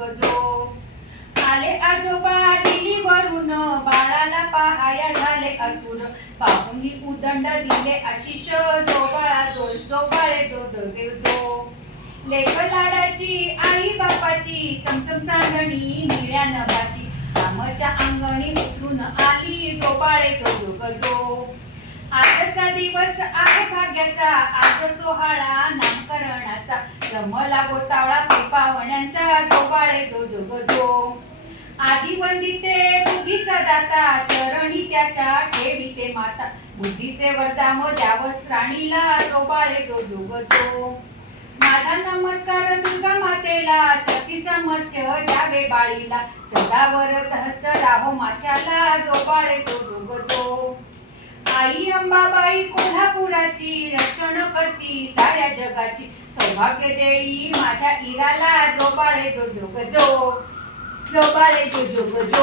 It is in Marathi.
गजो आले आजोबा दिली वरून बाळाला पाहाया झाले अतुर पाहुनी उदंड दिले आशिष जो बाळा जो जो बाळे जो जगे जो लेख लाडाची आई बापाची चमचम चांदणी निळ्या नभाची. आमच्या अंगणी उतरून आली जो बाळे जो जो. गजो आजचा दिवस आहे भाग्याचा आज सोहळा नामकरणाचा. जमला गोतावळा पिपावण्यांचा जो बाळे जो जोग जो आधी वंदिते बुद्धीचा दाता चरणी त्याच्या ठेविते माता. बुद्धीचे वरदाम द्यावस राणीला जो बाळे जो जोग जो. माझा नमस्कार दुर्गा मातेला चकी सामर्थ्य द्यावे बाळीला. सदावर हस्त राहो माथ्याला जो बाळे जो जोग जो. आई अंबाबाई कोल्हापुराची रक्षण करती साऱ्या जगाची सौभाग्य देई. माझ्या इराला जो जो जोग जो जो जो जोग जो